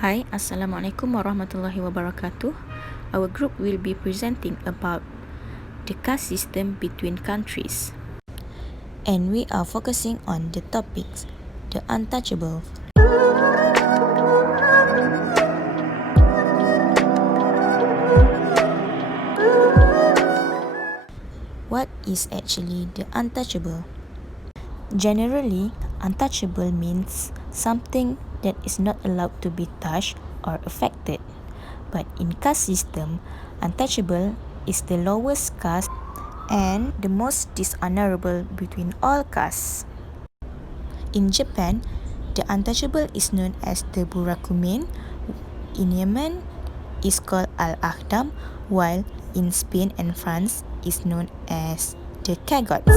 Hi, Assalamualaikum warahmatullahi wabarakatuh. Our group will be presenting about the caste system between countries. And we are focusing on the topics, the untouchables. What is actually the untouchable? Generally, untouchable means something that is not allowed to be touched or affected. But in caste system, untouchable is the lowest caste and the most dishonorable between all castes. In Japan, the untouchable is known as the Burakumin. In Yemen, is called Al-Akhdam, while in Spain and France is known as the Cagots.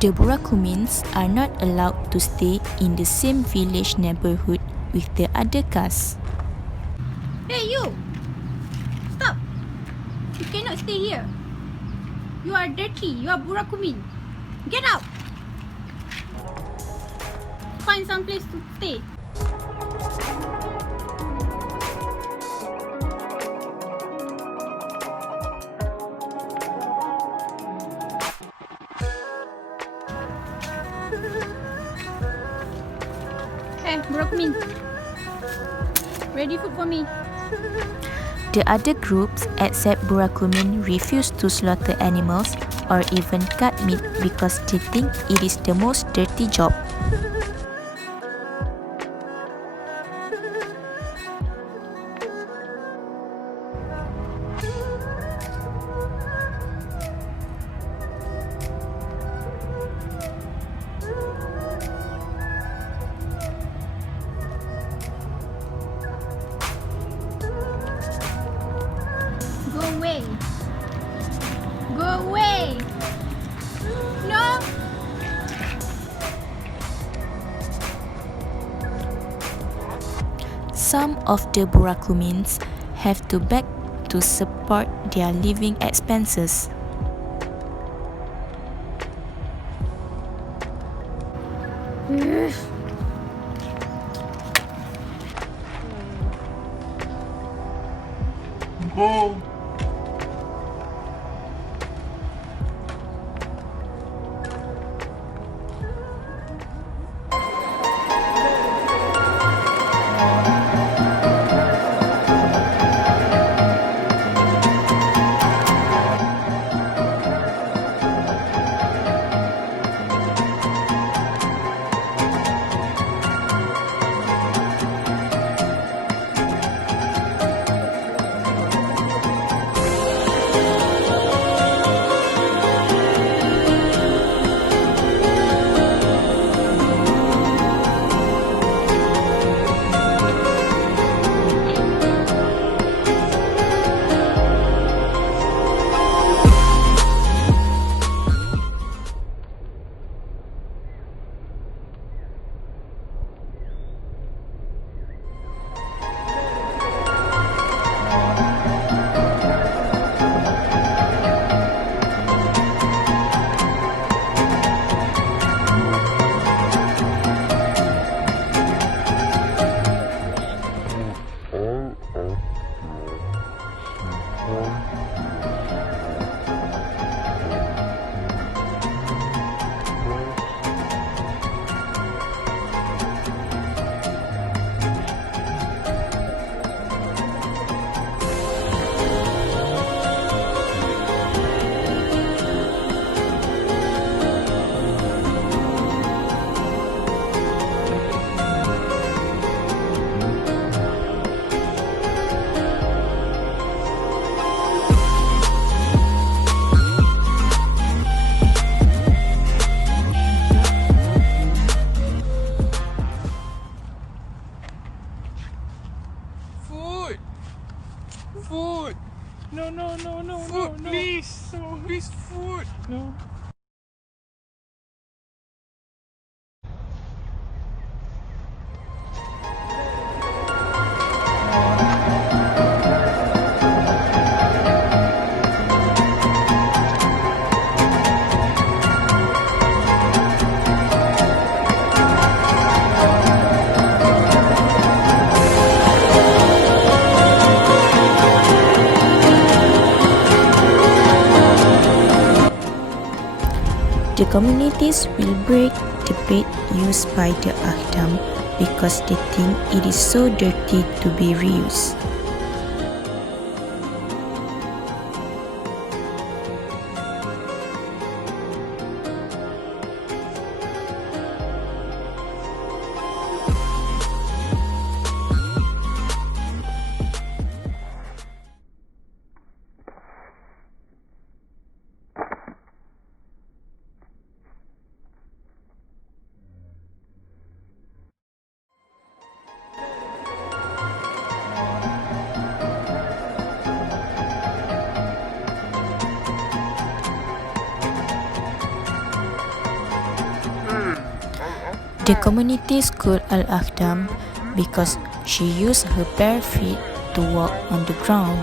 The Burakumins are not allowed to stay in the same village neighborhood with the other castes. Hey you! Stop! You cannot stay here. You are dirty. You are Burakumin. Get out! Find some place to stay. Hey, Burakumin. Ready food for me. The other groups except Burakumin refuse to slaughter animals or even cut meat because they think it is the most dirty job. Go away. Go away. No. Some of the Burakumins have to beg to support their living expenses. Go! communities will break the bed used by the Akhdam because they think it is so dirty to be reused. The community called Al-Akhdam because she used her bare feet to walk on the ground.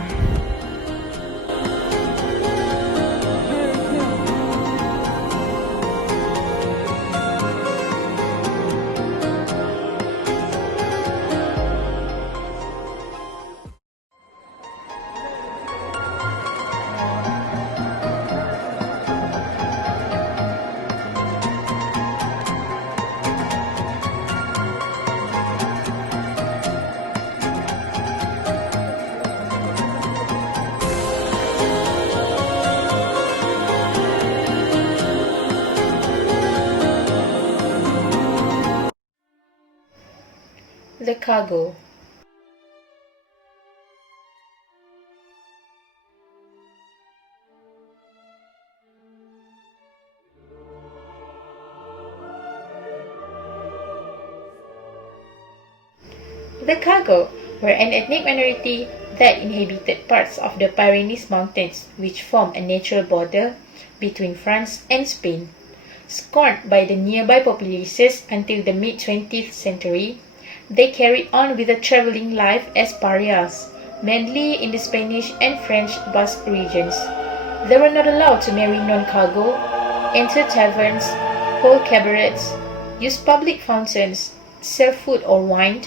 The cargo. The Cargo were an ethnic minority that inhabited parts of the Pyrenees Mountains, which form a natural border between France and Spain. Scorned by the nearby populaces until the mid-20th century, they carried on with a travelling life as pariahs, mainly in the Spanish and French Basque regions. They were not allowed to marry non-cargo, enter taverns, hold cabarets, use public fountains, sell food or wine,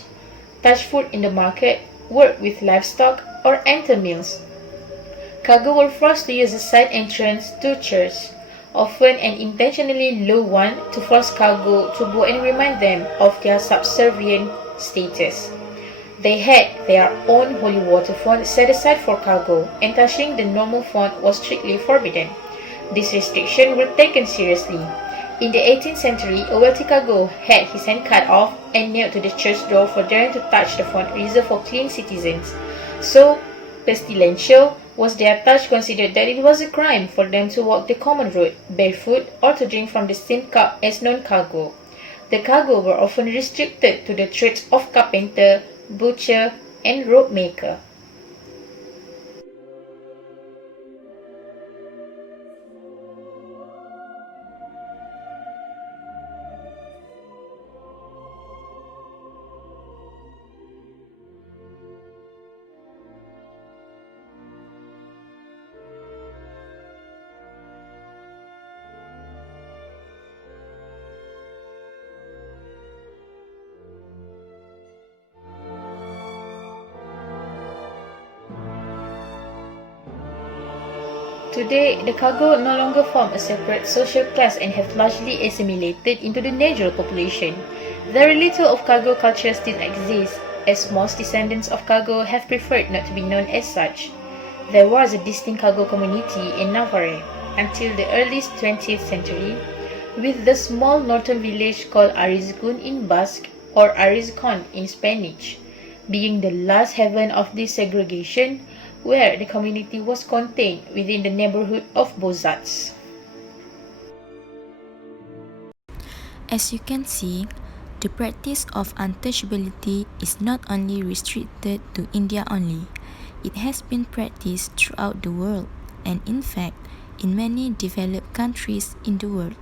touch food in the market, work with livestock, or enter mills. Cargo were forced to use a side entrance to church, often an intentionally low one to force cargo to bow and remind them of their subservient status. They had their own holy water font set aside for cargo, and touching the normal font was strictly forbidden. These restrictions were taken seriously. In the 18th century, a wealthy cargo had his hand cut off and nailed to the church door for daring to touch the font reserved for clean citizens. So pestilential was their touch considered that it was a crime for them to walk the common road barefoot or to drink from the same cup as non-cargo. The cargo were often restricted to the trades of carpenter, butcher, and rope maker. Today, the cargo no longer form a separate social class and have largely assimilated into the natural population. Very little of cargo culture still exists, as most descendants of cargo have preferred not to be known as such. There was a distinct cargo community in Navarre until the early 20th century, with the small northern village called Arizgun in Basque or Arizcon in Spanish, being the last haven of this segregation, where the community was contained within the neighborhood of Bozats. As you can see, the practice of untouchability is not only restricted to India only. It has been practiced throughout the world and in fact in many developed countries in the world.